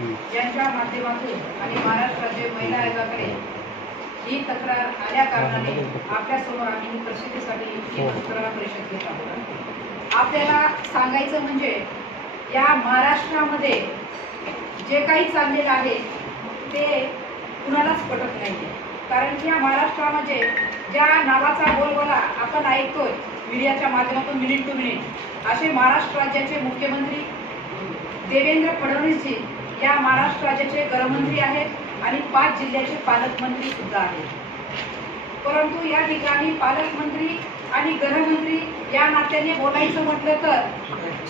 यांच्या माध्यमातून आणि महाराष्ट्र राज्य महिला आयोगाकडे ही तक्रार आल्या कारणाने आपल्यासमोर आम्ही प्रसिद्धीसाठी ही पत्रकार परिषद घेत आहोत। आपल्याला सांगायचं म्हणजे या महाराष्ट्रामध्ये जे काही चाललेलं आहे ते कुणालाच पटत नाही। कारण की या महाराष्ट्रामध्ये ज्या नावाचा बोलबाला आपण ऐकतोय मीडियाच्या माध्यमातून मिनिट टू मिनिट, असे महाराष्ट्र राज्याचे मुख्यमंत्री देवेंद्र फडणवीसजी या महाराष्ट्र राज्याचे गृहमंत्री आहेत आणि 5 जिल्ह्याचे पालकमंत्री सुद्धा आहेत। परंतु या ठिकाणी पालकमंत्री आणि गृहमंत्री या नात्याने बोलायचं म्हटलं तर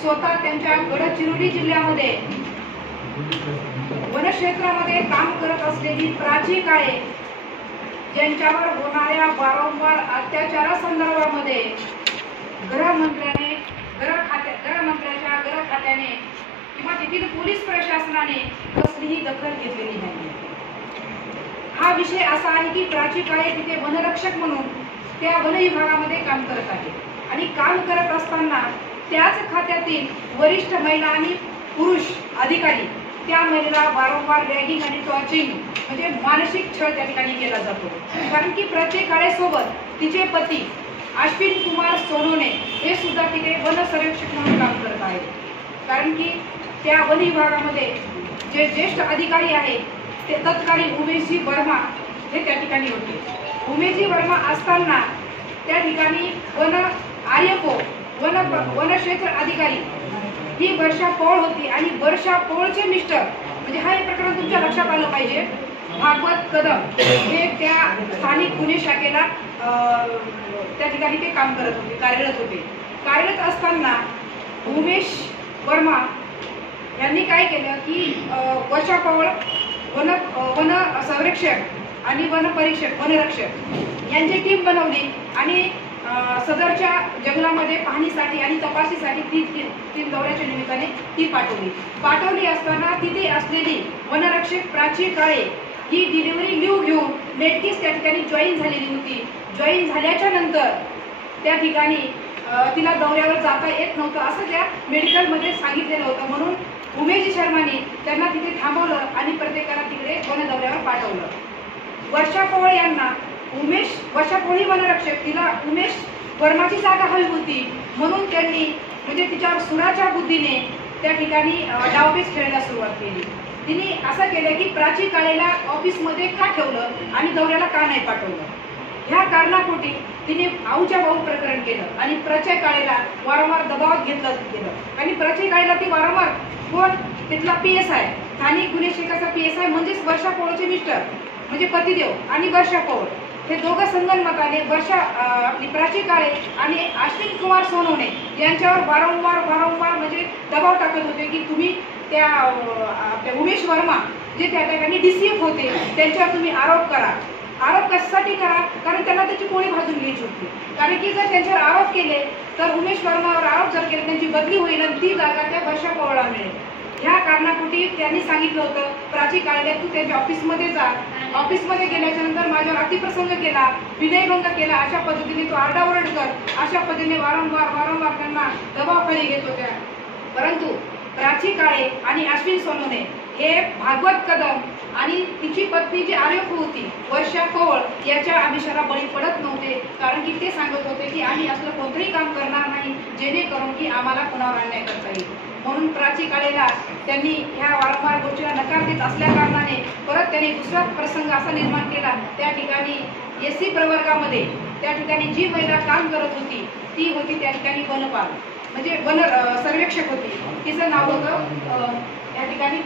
स्वतः त्यांच्या गडचिरोली जिल्ह्यामध्ये वनक्षेत्रामध्ये काम करत असलेली प्राची काळे ज्यांच्यावर होणाऱ्या वारंवार अत्याचारासंदर्भामध्ये गृहमंत्र्याच्या गृह खात्याने किंवा तेथील पोलीस प्रशासनाने कसलीही दखल घेतलेली नाही। हा विषय असा आहे की प्राची काळे तिथे वनरक्षक म्हणून त्या वन विभागामध्ये काम करत आहे आणि काम करत असताना त्याच खात्यातील वरिष्ठ महिला आणि पुरुष अधिकारी त्या महिलेला वारंवार रॅगिंग आणि टॉर्चरिंग म्हणजे मानसिक छळ त्या ठिकाणी केला जातो। कारण की प्राची काळे सोबत तिचे पती अश्विन कुमार सोनोने हे सुद्धा तिथे वन संरक्षक म्हणून काम करत आहेत। कारण की त्या वन विभागामध्ये जे ज्येष्ठ अधिकारी आहेत ते तत्कालीन उमेशजी वर्मा हे त्या ठिकाणी होते। उमेशजी वर्मा असताना त्या ठिकाणी वनक्षेत्र अधिकारी ही वर्षा पौळ होती आणि वर्षा पौळचे मिस्टर म्हणजे हा एक प्रकरण तुमच्या लक्षात आलं पाहिजे, भागवत कदम हे त्या स्थानिक गुन्हे शाखेला त्या ठिकाणी ते काम करत होते, कार्यरत असताना उमेश वर्मा यांनी काय केलं की वर्षा पौळ वन संरक्षक आणि वनरक्षक यांची टीम बनवली आणि सदरच्या जंगलामध्ये पाहणीसाठी आणि तपासणीसाठी तीन दौऱ्याच्या निमित्ताने ती पाठवली असताना तिथे असलेली वनरक्षक प्राची काळे ही डिलिव्हरी लीव घेऊन नेटकीच त्या ठिकाणी जॉईन झालेली होती। जॉईन झाल्याच्या नंतर त्या ठिकाणी तिला दौऱ्यावर जाता येत नव्हतं असं त्या मेडिकलमध्ये सांगितलेलं होतं। म्हणून उमेश शर्माने त्यांना तिथे थांबवलं आणि प्रत्येकाला तिकडे वन दौऱ्यावर पाठवलं। वर्षा पौळ यांना वर्षा पौळ ही वनरक्षक, तिला उमेश वर्माची जागा हवी होती म्हणून त्यांनी म्हणजे तिच्या सुराच्या बुद्धीने त्या ठिकाणी डावपेच खेळायला सुरुवात केली। तिने असं केलं की प्राची काळेला ऑफिसमध्ये का ठेवलं आणि दौऱ्याला का नाही पाठवलं, ह्या कारणापोटी तिने आऊच्या भाऊ प्रकरण केलं आणि प्राची काळेला वारंवार दबावात घेतलं गेलं आणि प्राची काळेला ती वारंवार कोण तिथला PSI स्थानिक गुन्हे शाखेचा PSI म्हणजेच वर्षा पौळचे मिस्टर म्हणजे पतिदेव आणि वर्षा पौळ हे दोघं संगनमताने आपली प्राची काळे आणि अश्विन कुमार सोनोने यांच्यावर वारंवार म्हणजे दबाव टाकत होते की तुम्ही त्या आपल्या उमेश वर्मा जे त्या ठिकाणी DCF होते त्यांच्यावर तुम्ही आरोप करा। आरोप कशासाठी करा, कारण त्यांना त्याची पोळी भाजून घ्यायची होती। कारण की जर त्यांच्यावर आरोप केले तर उमेश वर्मावर आरोप जर केले त्यांची बदली होईल आणि ती जागा त्या वर्षा पौळला मिळेल। ह्या कारणापोटी त्यांनी सांगितलं होतं प्राची काळेला तू त्यांच्या ऑफिसमध्ये जा, ऑफिसमध्ये गेल्याच्या नंतर माझ्यावर अतिप्रसंग केला, विनयभंग केला, अशा पद्धतीने तू आरडाओरड कर, अशा पद्धतीने वारंवार त्यांना दबावाखाली घेत होत्या। परंतु प्राची काळे आणि अश्विन सोनोने हे भागवत कदम आणि तिची पत्नी जी आरोपी होती वर्षा पौळ याच्या आमिषाला बळी पडत नव्हते। कारण की ते सांगत होते की आम्ही असलं कोणतंही काम करणार नाही जेणेकरून की आम्हाला कुणावर अन्याय करता येईल। म्हणून प्राची काळेला त्यांनी ह्या वारंवार गोष्टीला नकार देत असल्या कारणाने परत त्यांनी दुसरा प्रसंग असा निर्माण केला। त्या ठिकाणी SC प्रवर्गामध्ये त्या ठिकाणी जी महिला काम करत होती ती होती त्या ठिकाणी वनपाल म्हणजे वन सर्वेक्षक होती, तिचं नाव होतं त्या ठिकाणी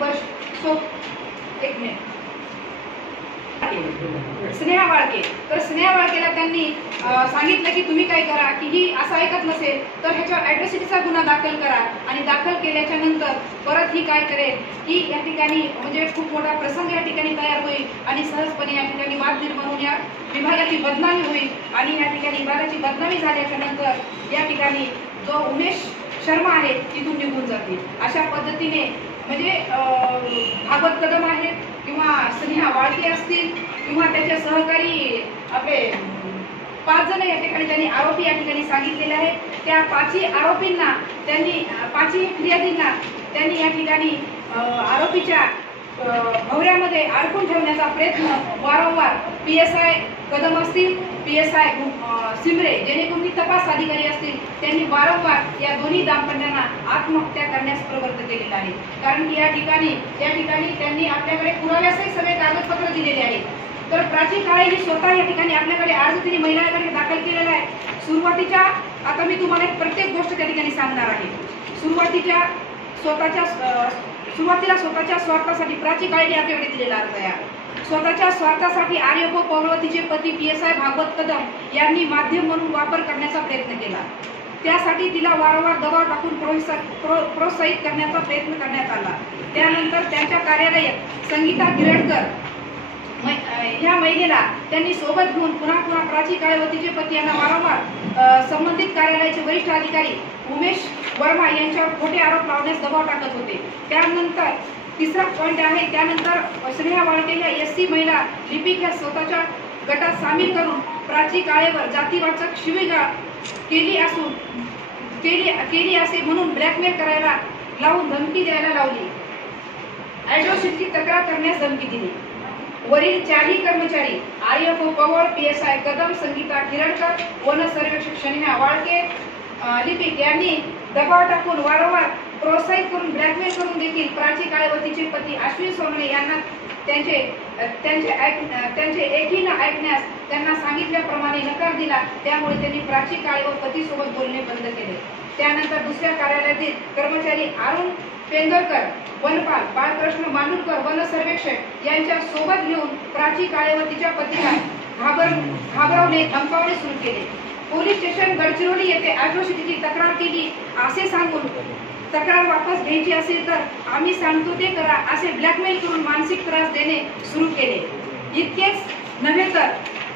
स्नेहा वाळके। तर स्नेहा वाळकेला त्यांनी सांगितलं की तुम्ही काय करा की ही असं ऐकत नसेल तर ह्याच्यावर ॲट्रॉसिटीचा गुन्हा दाखल करा आणि दाखल केल्याच्या नंतर परत ही काय करेल की या ठिकाणी म्हणजे खूप मोठा प्रसंग या ठिकाणी तयार होईल आणि सहजपणे या ठिकाणी वाद निर्माण होऊन या विभागाची बदनामी होईल आणि या ठिकाणी विभागाची बदनामी झाल्याच्या नंतर या ठिकाणी जो उमेश शर्मा आहे तिथून निघून जातील। अशा पद्धतीने म्हणजे भागवत कदम आहेत किंवा स्नेहा वाळके असतील किंवा त्याचे सहकारी आपले 5 जण या ठिकाणी त्यांनी आरोपी या ठिकाणी सांगितलेले आहेत। त्या 5ही आरोपींना त्यांनी 5ही फिर्यादींना त्यांनी या ठिकाणी आरोपीच्या भवऱ्यामध्ये अडकून ठेवण्याचा प्रयत्न वारंवार PSI कदम असतील, PSI सिमरे जेणेकरून तपास अधिकारी असतील, त्यांनी वारंवार या दोन्ही दाम्पत्यांना आत्महत्या करण्यास प्रवृत्त केलेलं आहे. कारण की या ठिकाणी त्यांनी आपल्याकडे पुराव्यासही सगळे कागदपत्र दिलेले आहेत. तर प्राची काळे ही स्वतः या ठिकाणी आपल्याकडे अर्ज तिने महिलांकडे दाखल केलेला आहे. सुरुवातीच्या आता मी तुम्हाला एक प्रत्येक गोष्ट त्या ठिकाणी सांगणार आहे. सुरुवातीला स्वतःच्या स्वार्थासाठी प्राची काळेने आपल्याकडे दिलेला अर्ज आहे. स्वतःच्या स्वार्थासाठी आर्यप पवळवतीचे पती PSI भागवत कदम यांनी माध्यम म्हणून वापर करण्याचा प्रयत्न केला. त्यासाठी तिला वारंवार दबाव टाकून प्रोत्साहित करण्याचा प्रयत्न करण्यात आला. त्यानंतर त्यांच्या कार्यालयात संगीता गिरडकर या महिलेला त्यांनी सोबत घेऊन पुन्हा प्राची काळेवतीचे पती यांना वारंवार संबंधित कार्यालयाचे वरिष्ठ अधिकारी उमेश वर्मा यांच्यावर खोटे आरोप लावण्यास दबाव टाकत होते. त्यानंतर तिसरा पॉइंट आहे, त्यानंतर स्नेहा वाळके या SC महिला लिपिक या स्वतःच्या गटात सामील करून प्राची काळेवर जातीवाचक शिवीगाळ केली असे म्हणून ब्लॅकमेल करायला लावून धमकी द्यायला लावली. ॲट्रॉसिटीची तक्रार करण्यास धमकी दिली. वरील चारही कर्मचारी आर्यप पवळ, PSI कदम, संगीता गिरडकर, वन सर्वेक्षक स्नेहा वाळके लिपिक यांनी दबाव टाकून वारंवार प्रोत्साहित करून ब्लॅकमेल करून देखील प्राची काळेवतीचे पती अश्विन सोनवणे यांना त्यांचे एकही न ऐकण्यास त्यांना सांगितल्याप्रमाणे नकार दिला. त्यामुळे त्यांनी प्राची काळे व पतीसोबत बोलणे बंद केले. त्यानंतर दुसऱ्या कार्यालयातील कर्मचारी अरुण पेंदरकर, वनपाल बाळकृष्ण मांडुरकर, वन सर्वेक्षक यांच्या सोबत घेऊन प्राची काळे व तिच्या पतीला घाबरवणे, धमकावणे सुरू केले. पोलीस स्टेशन गडचिरोली येथे ॲट्रॉसिटीची तक्रार केली असे सांगून तक्रार वापस घ्यायची असेल तर आम्ही सांगतो ते करा असे ब्लॅकमेल करून मानसिक त्रास देणे सुरू केले. इतकेच नव्हे तर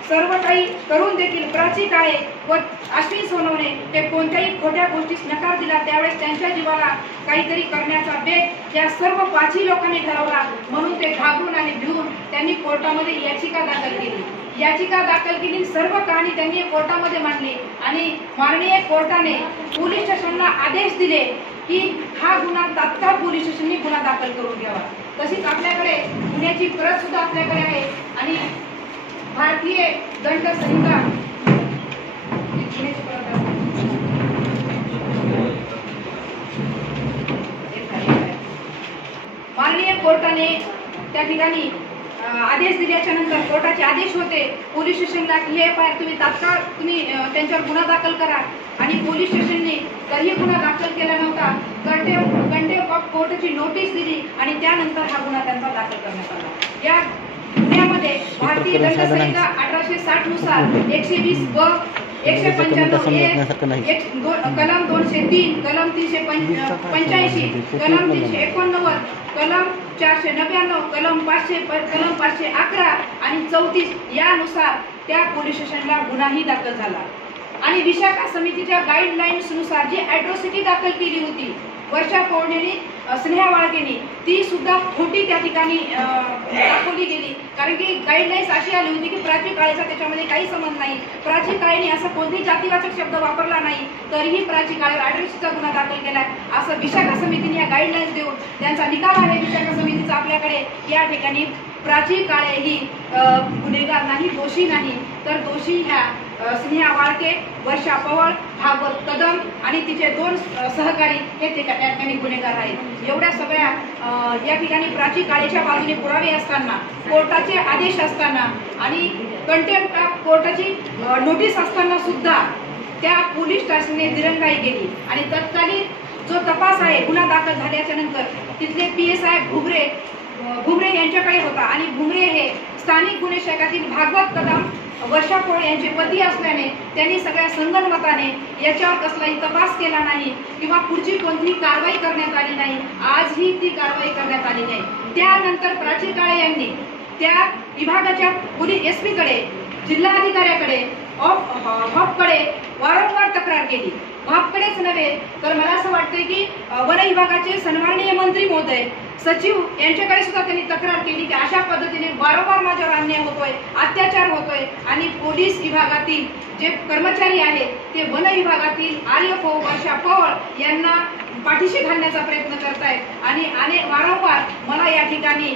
सर्व काही करून देखील प्राची काळे व अश्विन सोनवणे ते कोणत्याही खोट्या गोष्टीस नकार दिला. त्यावेळेस त्यांच्या जीवाला काहीतरी करण्याचा बेत या सर्व पाचही लोकांनी ठरवला. म्हणून ते घाबरून आणि भिवून त्यांनी कोर्टामध्ये याचिका दाखल केली. सर्व कहाणी त्यांनी कोर्टामध्ये मांडली आणि माननीय कोर्टाने पोलीस स्टेशनला आदेश दिले की हा गुन्हा तात्काळ पोलीस स्टेशनने गुन्हा दाखल करून घ्यावा. तशीच आपल्याकडे गुन्ह्याची प्रत सुद्धा आपल्याकडे आहे आणि भारतीय दंड संहिता माननीय कोर्टाने त्या ठिकाणी आदेश दिल्याच्या नंतर कोर्टाचे आदेश होते पोलीस स्टेशनला की हे तुम्ही तात्काळ त्यांच्यावर गुन्हा दाखल करा आणि पोलीस स्टेशनने तरीही गुन्हा दाखल केला नव्हता. कंटेम्प्ट ऑफ कोर्टची नोटीस दिली आणि त्यानंतर हा गुन्हा त्यांचा दाखल करण्यात आला. या गुन्ह्यामध्ये भारतीय दंड संहिता 1860 नुसार 120 ब 195 कलम 203 कलम 385 कलम 389 कलम 499 कलम 500 कलम 511 आणि 34 यानुसार त्या पोलीस स्टेशनला गुन्हाही दाखल झाला. आणि विशाखा समितीच्या गाईडलाईन्स नुसार जी ॲट्रॉसिटी दाखल केली होती वर्षा पौर्णिनी स्नेहा वाळकेनी ती सुद्धा खोटी त्या ठिकाणी दाखवली गेली. कारण की गाईडलाईन्स अशी आली होती की प्राची काळेचा त्याच्यामध्ये काही संबंध नाही. प्राची काळेने असा कोणताही जातीवाचक शब्द वापरला नाही तरीही प्राची काळेवर ॲट्रॉसिटीचा गुन्हा दाखल केलाय असं विशाखा समितीने या गाईडलाईन्स देऊन त्यांचा निकाल आहे विशाखा समितीचा आपल्याकडे. या ठिकाणी प्राची काळे ही गुन्हेगार नाही, दोषी नाही, तर दोषी ह्या स्नेहा वाळके, वर्षा पवळ, भागवत कदम आणि तिचे 2 सहकारी हे त्या ठिकाणी गुन्हेगार आहेत. एवढ्या सगळ्या या ठिकाणी प्राची काळेच्या बाजूने पुरावे असताना, कोर्टाचे आदेश असताना आणि कंटेम्प्ट ऑफ कोर्टाची नोटीस असताना सुद्धा त्या पोलीस स्टेशनने दिरंगाई केली आणि तत्कालीन जो तपास आहे गुन्हा दाखल झाल्याच्या नंतर तिथले PSI घुमरे यांच्याकडे होता आणि घुमरे हे स्थानिक गुन्हे शाखेतील भागवत कदम, वर्षा पौळ यांचे पती असल्याने त्यांनी सगळ्या संगनमताने याच्यावर कसलाही तपास केला नाही किंवा पुढची कोणतीही कारवाई करण्यात आली नाही. आजही ती कारवाई करण्यात आली नाही. त्यानंतर प्राची काळे यांनी त्या विभागाच्या पोलीस SP कडे, जिल्हाधिकाऱ्याकडे, हॉपकडे वारंवार तक्रार केली. हॉपकडेच नव्हे तर मला असं वाटतंय की वन विभागाचे सन्माननीय मंत्री महोदय, सचिव यांच्याकडे सुद्धा त्यांनी तक्रार केली की अशा पद्धतीने वारंवार माझ्यावर अन्याय होतोय, अत्याचार होतोय आणि पोलीस विभागातील जे कर्मचारी आहेत ते वन विभागातील आर्यप, वर्षा पवळ यांना पाठीशी घालण्याचा प्रयत्न करतायत आणि वारंवार मला या ठिकाणी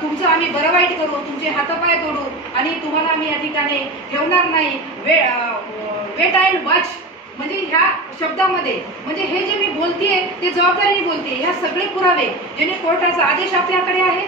तुमचं आम्ही बरं वाईट करू, तुमचे हातपाय तोडू आणि तुम्हाला आम्ही या ठिकाणी ठेवणार नाही, वेट अँड वॉच म्हणजे ह्या शब्दामध्ये म्हणजे हे जे मी बोलतेय ते जबाबदारीने बोलते. ह्या सगळे पुरावे ज्याने कोर्टाचा आदेश आपल्याकडे आहे,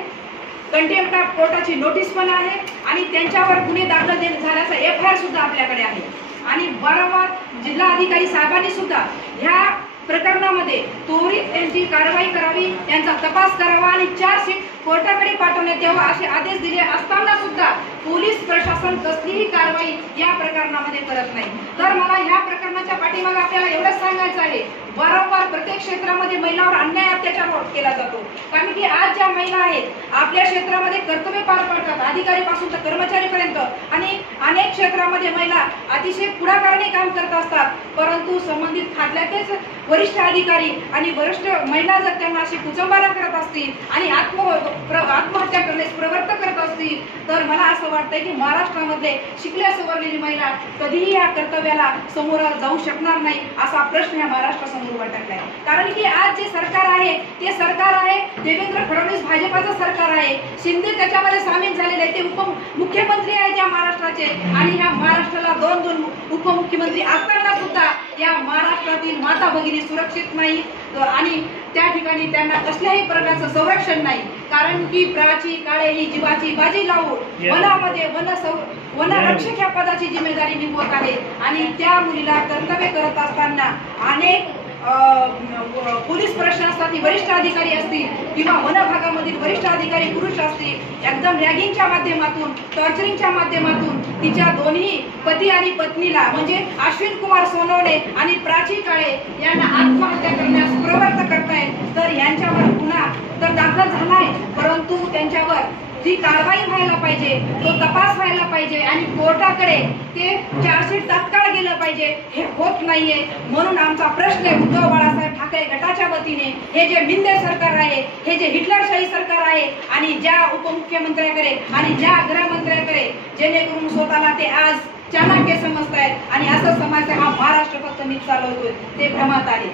कंटेम्प्ट ऑफ कोर्टाची नोटीस पण आहे आणि त्यांच्यावर गुन्हे दाखल झाल्याचा FIR सुद्धा आपल्याकडे आहे. आणि वारंवार जिल्हाधिकारी साहेबांनी सुद्धा ह्या प्रकरणामध्ये त्वरित त्यांची कारवाई करावी, त्यांचा तपास करावा आणि चार्जशीट कोर्टाकडे पाठवण्यात यावा असे आदेश दिले असताना सुद्धा पोलीस प्रशासन कसलीही कारवाई या प्रकरणामध्ये करत नाही. तर मला ह्या प्रकरणाच्या पाठीमागे आपल्याला एवढंच सांगायचं आहे, वारंवार प्रत्येक क्षेत्रामध्ये महिलांवर अन्याय अत्याचार केला जातो. कारण की आज ज्या महिला आहेत आपल्या क्षेत्रामध्ये कर्तव्य पार पाडतात, अधिकारीपासून तर कर्मचारीपर्यंत, आणि अनेक क्षेत्रामध्ये महिला अतिशय पुढाकाराने काम करत असतात. परंतु संबंधित खात्यातलेच वरिष्ठ अधिकारी आणि वरिष्ठ महिला जर त्यांना अशी कुचंबारा करत असतील आणि आत्महत्या करण्यास प्रवृत्त करत असतील तर मला असं वाटतंय की महाराष्ट्रामध्ये शिकल्या सवरलेली महिला कधीही या कर्तव्याला समोर जाऊ शकणार नाही असा प्रश्न या महाराष्ट्रासमोर टाकलाय. कारण की आज जे सरकार आहे ते सरकार आहे देवेंद्र फडणवीस भाजपाचं सरकार आहे, शिंदे त्याच्यामध्ये सामील झालेले आहे, ते उपमुख्यमंत्री आहेत या महाराष्ट्राचे आणि ह्या महाराष्ट्राला दोन उपमुख्यमंत्री असताना सुद्धा या महाराष्ट्रातील माता भगिनी सुरक्षित नाही आणि त्या ठिकाणी त्यांना कसल्याही प्रकारचं संरक्षण नाही. कारण की प्राची काळे ही जीवाची बाजी लावून वनामध्ये वनरक्षक या पदाची जिम्मेदारी निभवत आहे आणि त्या मुलीला कर्तव्य करत असताना अनेक पोलीस प्रशासनातील वरिष्ठ अधिकारी असतील किंवा वन भागामधील वरिष्ठ अधिकारी पुरुष असतील एकदम रॅगिंगच्या माध्यमातून, टॉर्चरिंगच्या माध्यमातून तिच्या दोन्ही पती आणि पत्नीला म्हणजे अश्विन कुमार सोनवणे आणि प्राची काळे यांना आत्महत्या करण्यास प्रवृत्त करतायत. तर यांच्यावर गुन्हा तर दाखल झालाय, परंतु त्यांच्यावर जी कारवाई व्हायला पाहिजे, तो तपास व्हायला पाहिजे आणि कोर्टाकडे ते चार्जशीट तात्काळ गेलं पाहिजे, हे होत नाहीये. म्हणून आमचा प्रश्न आहे उद्धव बाळासाहेब ठाकरे गटाच्या वतीने, हे जे मिंदे सरकार आहे, हे जे हिटलरशाही सरकार आहे आणि ज्या उपमुख्यमंत्र्याकडे आणि ज्या गृहमंत्र्याकडे जेणेकरून स्वतःला ते आज चाणक्य समजतायत आणि असं समजतं हा महाराष्ट्र फक्त मीच चालवतोय, ते भ्रमात आले.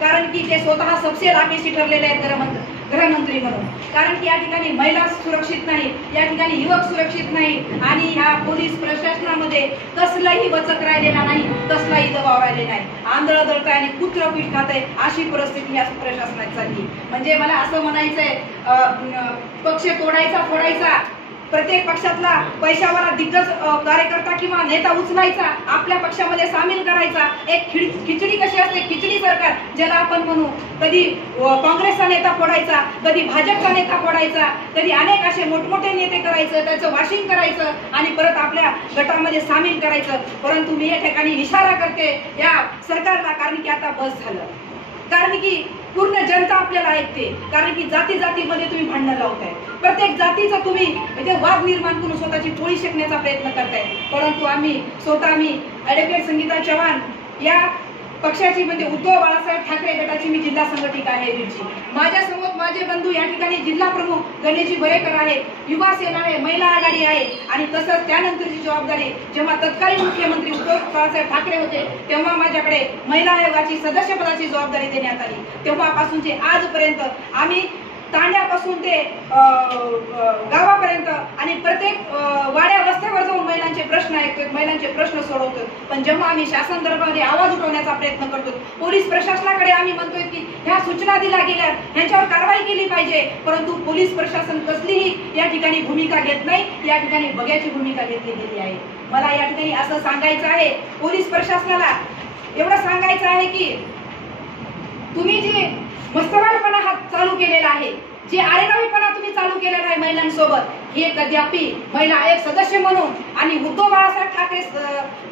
कारण की ते स्वतः सबसे राकेशी ठरलेले आहेत गृहमंत्री म्हणून. कारण की या ठिकाणी महिला सुरक्षित नाही, या ठिकाणी युवक सुरक्षित नाही आणि ह्या पोलीस प्रशासनामध्ये कसलाही वचक राहिलेला नाही, कसलाही दबाव राहिलेला नाही. आंधळ दळतंय आणि कुत्र पीठ खातंय अशी परिस्थिती या प्रशासनात चालली. म्हणजे मला असं म्हणायचंय, पक्ष तोडायचा फोडायचा, प्रत्येक पक्षातला पैशावाला दिग्गज कार्यकर्ता किंवा नेता उचलायचा, आपल्या पक्षामध्ये सामील करायचा. एक खिचडी कशी असते, खिचडी सरकार ज्याला आपण म्हणू, कधी काँग्रेसचा नेता फोडायचा, कधी भाजपचा नेता फोडायचा, कधी अनेक असे मोठमोठे नेते करायचं, त्याचं वॉशिंग करायचं आणि परत आपल्या गटामध्ये सामील करायचं. परंतु मी या ठिकाणी इशारा करते या सरकारला, कारण की आता बस झालं. कारण की पूर्ण जनता आपल्याला ऐकते. कारण की जाती जातीमध्ये तुम्ही भांडणं लावताय, प्रत्येक जातीचं तुम्ही म्हणजे वाद निर्माण करून स्वतःची पोळी शेकण्याचा प्रयत्न करताय. परंतु आम्ही स्वतः ऍडव्होकेट संगीता चव्हाण या पक्षाची म्हणजे उद्धव बाळासाहेब ठाकरे गटाची मी जिल्हा संघटिका आहे बीडची. माझ्यासमोर माझे बंधू या ठिकाणी जिल्हा प्रमुख गणेशजी बरेकर आहे, युवा सेना आहे, महिला आघाडी आहे आणि तसंच त्यानंतरची जबाबदारी जेव्हा तत्कालीन मुख्यमंत्री उद्धव बाळासाहेब ठाकरे होते तेव्हा माझ्याकडे महिला आयोगाची सदस्यपदाची जबाबदारी देण्यात आली. तेव्हापासूनचे आजपर्यंत आम्ही तांड्यापासून ते गावापर्यंत आणि प्रत्येक वाड्या वस्त्यावर जाऊन महिलांचे प्रश्न ऐकतोय, महिलांचे प्रश्न सोडवतोय. पण जेव्हा आम्ही शासन दरबारामध्ये आवाज उठवण्याचा प्रयत्न करतो, पोलीस प्रशासनाकडे आम्ही म्हणतोय की ह्या सूचना दिल्या गेल्या, ह्यांच्यावर कारवाई केली पाहिजे, परंतु पोलीस प्रशासन कसलीही या ठिकाणी भूमिका घेत नाही, या ठिकाणी बघ्याची भूमिका घेतली गेली आहे. मला या ठिकाणी असं सांगायचं आहे, पोलीस प्रशासनाला एवढं सांगायचं आहे की तुम्ही जे मस्तवालपणा हा चालू केलेला आहे, जे आरेरावीपणा तुम्ही चालू केलेला आहे महिलांसोबत, हे कदापि महिला आयोग सदस्य म्हणून आणि उद्धव बाळासाहेब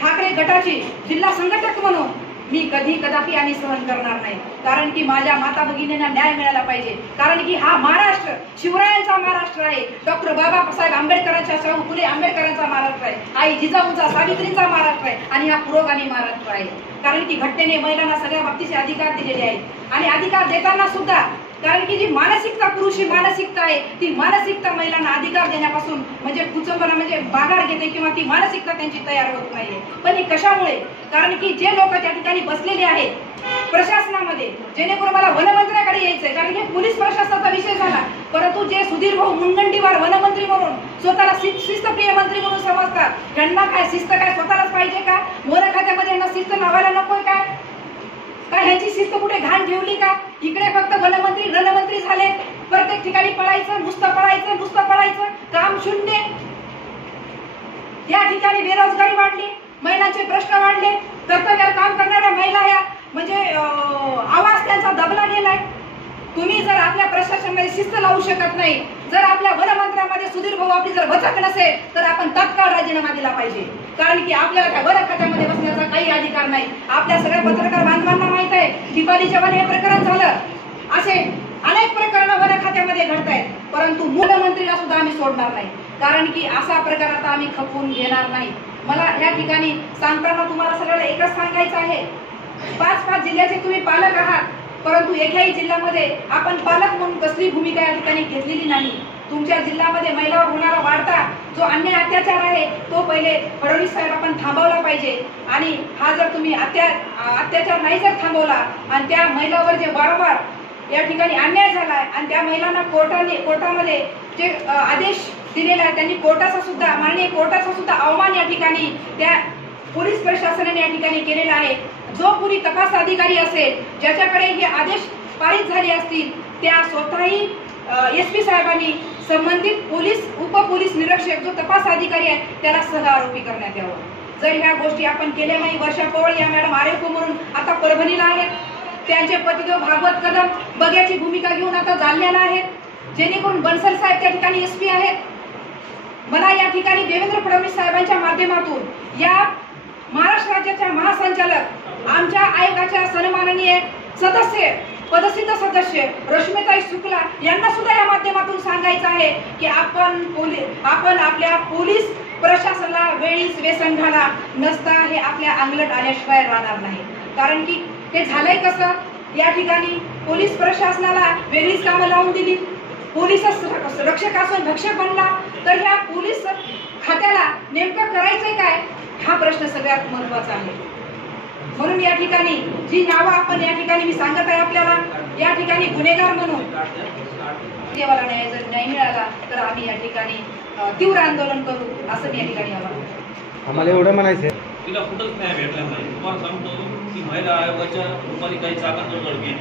ठाकरे गटाची जिल्हा संघटक म्हणून मी कदापि आम्ही सहन करणार नाही. कारण की माझ्या माता भगिनींना न्याय मिळाला पाहिजे. कारण की हा महाराष्ट्र शिवरायांचा महाराष्ट्र आहे, डॉक्टर बाबासाहेब आंबेडकरांच्या, शाहू फुले आंबेडकरांचा महाराष्ट्र आहे, आई जिजाऊंचा सावित्रींचा महाराष्ट्र आहे आणि हा पुरोगामी महाराष्ट्र आहे. कारण की घटनेने महिलांना सगळ्या बाबतीचे अधिकार दिलेले आहेत आणि अधिकार देताना सुद्धा कारण की जी मानसिकता पुरुषी मानसिकता आहे ती मानसिकता महिलांना अधिकार देण्यापासून म्हणजे कुचंबना म्हणजे माघार घेते किंवा ती मानसिकता त्यांची तयार होत नाहीये. पण ही कशामुळे? कारण की जे लोक त्या ठिकाणी बसलेले आहेत प्रशासनामध्ये, जेणेकरून मला वनमंत्र्याकडे यायचंय, कारण की पोलीस प्रशासनाचा विषय झाला, परंतु जे सुधीर भाऊ मुनगंटीवार वनमंत्री म्हणून स्वतःला शिस्तप्रिय मंत्री म्हणून समजतात, त्यांना काय शिस्त काय स्वतःलाच पाहिजे का? वन खात्यामध्ये यांना शिस्त लावायला नकोय काय? ह्याची शिस्त कुठे घाण ठेवली का? इकडे फक्त वनमंत्री रणमंत्री झाले, प्रत्येक ठिकाणी पळायचं, नुसतं पळायचं, काम शून्य. या ठिकाणी बेरोजगारी वाढली, महिलांचे प्रश्न वाढले, कर्तव्यावर काम करणाऱ्या महिला ह्या म्हणजे आवाज त्यांचा दबला गेलाय. तुम्ही जर आपल्या प्रशासनामध्ये शिस्त लावू शकत नाही, जर आपल्या वनमंत्र्यामध्ये सुधीर भाऊ आपली जर वचक नसेल, तर आपण तात्काळ राजीनामा दिला पाहिजे. कारण की आपल्याला त्या वन खात्यामध्ये बसण्याचा काही अधिकार नाही. आपल्या सगळ्या पत्रकार बांधवांना माहित आहे, दीपालीच्या वन हे प्रकरण झालं, असे अनेक प्रकरण वन खात्यामध्ये घडत आहेत, परंतु मुख्यमंत्रीला सुद्धा आम्ही सोडणार नाही. कारण की असा प्रकार आता आम्ही खपवून घेणार नाही. मला या ठिकाणी सांगताना तुम्हाला सगळ्याला एकच सांगायचं आहे, 5 जिल्ह्याचे तुम्ही पालक आहात, परंतु एकाही जिल्ह्यामध्ये आपण पालक म्हणून कसली भूमिका या ठिकाणी घेतलेली नाही. तुमच्या जिल्ह्यामध्ये महिलावर होणारा वाढता जो अन्याय अत्याचार आहे तो पहिले फडणवीस साहेब आपण थांबवला पाहिजे. आणि हा जर तुम्ही अत्याचार नाही जर थांबवला आणि त्या महिलावर जे वारंवार या ठिकाणी अन्याय झालाय आणि त्या महिलांना कोर्टामध्ये जे आदेश दिलेला आहे, त्यांनी माननीय कोर्टाचा सुद्धा अवमान या ठिकाणी त्या पोलीस प्रशासनाने या ठिकाणी केलेला आहे. जो कोणी तपास अधिकारी असेल, ज्याच्याकडे हे आदेश पारित झाले असतील, त्या स्वतःही SP साहेबांनी संबंधित उपपोलीस निरीक्षक जो तपास अधिकारी आहे त्याला सह आरोपी करण्यात यावं. जर ह्या गोष्टी आपण केल्या नाही, वर्षा पवार या मॅडम आरेको म्हणून आता परभणीला आहेत, त्यांचे पतिदेव भागवत कदम बघ्याची भूमिका घेऊन आता जालन्याला आहेत, जेणेकरून बनसल साहेब त्या ठिकाणी SP आहेत. मला या ठिकाणी देवेंद्र फडणवीस साहेबांच्या माध्यमातून या महाराष्ट्र राज्याच्या महासंचालक आमच्या आयोगाच्या सन्माननीय पदसिद्ध सदस्य रश्मिताई शुक्ला यांना सुद्धा या माध्यमातून सांगायचं आहे की आपण आपल्या पोलीस प्रशासनाला वेळीच व्यसन घाला, नसता हे आपल्या अंगलट आल्याशिवाय राहणार नाही. कारण की ते झालंय कसं, या ठिकाणी पोलीस प्रशासनाला वेगळीच कामं लावून दिली, पोलीस रक्षक असून भक्षक बनला, तर ह्या पोलीस खात्याला नेमकं करायचंय काय हा प्रश्न सगळ्यात महत्वाचा आहे. म्हणून या ठिकाणी जी नावं आपण या ठिकाणी मी सांगत आहे आपल्याला, या ठिकाणी गुन्हेगार म्हणून देवाला न्याय जर नाही मिळाला तर आम्ही या ठिकाणी तीव्र आंदोलन करू, असं मी या ठिकाणी आम्हाला एवढं म्हणायचं. तिला कुठंच न्याय भेटला नाही. तुम्हाला सांगतो की महिला आयोगाच्या दुपारी काही चाकर गेली,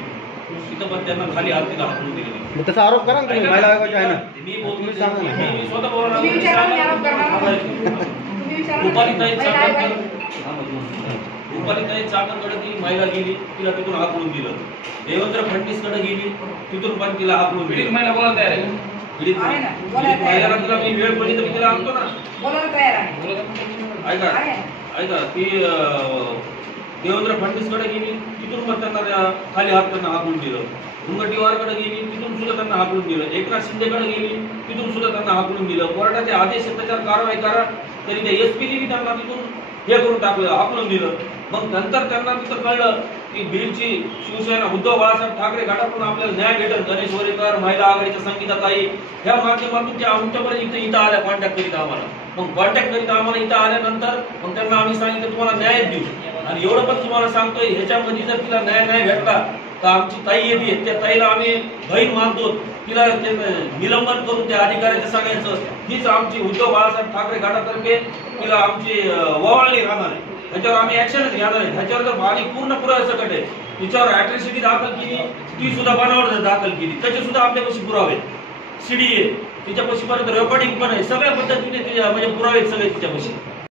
तिथं पण त्यांना खाली हात तिला हाकलून दिले. तसा आरोप करा ना तुम्ही, महिला आयोगाच्या आहे ना, मी दुपारी स्वतः बोलणार. दुपारी काही चाकरकडे ती महिला गेली, तिला तिथून हाकलून दिलं. देवेंद्र फडणवीसकडे गेली, तिथून पण तिला हाकलून दिली. महिला बोलायला तयार आहे, महिलाला तिला मी वेळ पडली तर मी तिला आणतो ना, बोलायला तयार आहे. ऐका ती देवेंद्र फडणवीसकडे गेली, तिथून पण त्यांना खाली हात त्यांना हाकलून दिलं. मुनगंटीवारकडे गेली, तिथून सुद्धा त्यांना हाकलून दिलं. एकनाथ शिंदेकडे गेली, तिथून सुद्धा त्यांना हाकलून दिलं. कोर्टाचे आदेश त्याच्यावर कारवाई करा तरी त्या SPने त्यांना तिथून हे करून टाकलं, हाकलून दिलं. मग नंतर त्यांना तिथं कळलं की बीडची शिवसेना उद्धव बाळासाहेब ठाकरे गटाकडून आपल्याला न्याय भेटेल. गणेश वरेकर, महिला आघाडीच्या संगीताताई ह्या माध्यमातून त्या आमच्यापर्यंत इथं आल्या कॉन्टॅक्ट करीत आम्हाला. मग कॉन्टॅक्ट करीत आम्हाला इथं आल्यानंतर मग त्यांना आम्ही सांगितलं तुम्हाला न्याय देऊ. आणि एवढं पण तुम्हाला सांगतोय, ह्याच्यामध्ये जर तिला न्याय नाही भेटला तर आमची ताई येते, त्या ताईला आम्ही बहीण मानतो, तिला निलंबन करून त्या अधिकाऱ्याचं सांगायचं हीच आमची उद्धव बाळासाहेब ठाकरे गटातर्फे तिला आमची ववाळणी राहणार आहे, ह्याच्यावर आम्ही ऍक्शनच घेणार आहे. ह्याच्यावर जर आणि पूर्ण पुरावा सकट आहे, तिच्यावर अॅट्रॉसिटी दाखल केली, ती सुद्धा बनावट दाखल केली, त्याचे सुद्धा आपल्यापाशी पुरावे, CD आहे तिच्यापाशी, परत रेकॉर्डिंग पण आहे, सगळ्या पद्धतीने म्हणजे पुरावे सगळे तिच्यापाशी.